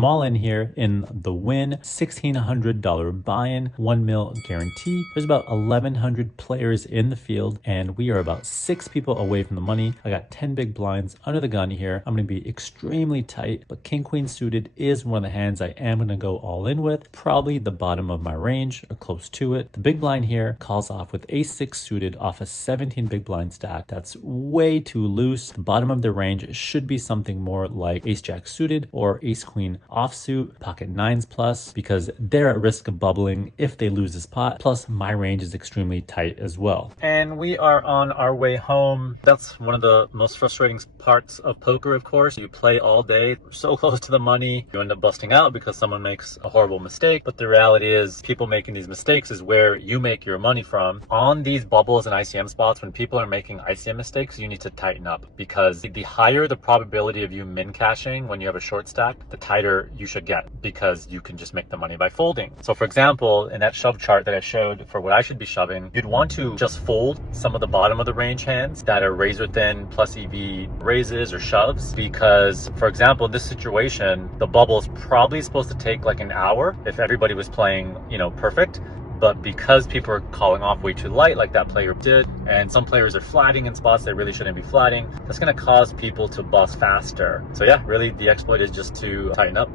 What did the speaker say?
I'm all in here in the Wynn $1,600 buy-in, 1 mil guarantee. There's about 1,100 players in the field, and we are about 6 people away from the money. I got 10 big blinds under the gun here. I'm going to be extremely tight, but king queen suited is one of the hands I am going to go all in with. Probably the bottom of my range or close to it. The big blind here calls off with ace 6 suited off a 17 big blind stack. That's way too loose. The bottom of the range should be something more like ace jack suited or ace queen offsuit, pocket nines plus, because they're at risk of bubbling if they lose this pot. Plus my range is extremely tight as well. And we are on our way home. That's one of the most frustrating parts of poker, of course. You play all day, so close to the money, you end up busting out because someone makes a horrible mistake. But the reality is people making these mistakes is where you make your money from. On these bubbles and ICM spots, when people are making ICM mistakes, you need to tighten up, because the higher the probability of you min cashing when you have a short stack, the tighter you should get, because you can just make the money by folding. So for example, in that shove chart that I showed for what I should be shoving, you'd want to just fold some of the bottom of the range hands that are razor thin plus EV raises or shoves, because for example, in this situation, the bubble is probably supposed to take like an hour if everybody was playing, perfect. But because people are calling off way too light, like that player did, and some players are flatting in spots they really shouldn't be flatting, that's going to cause people to bust faster. So yeah, really the exploit is just to tighten up.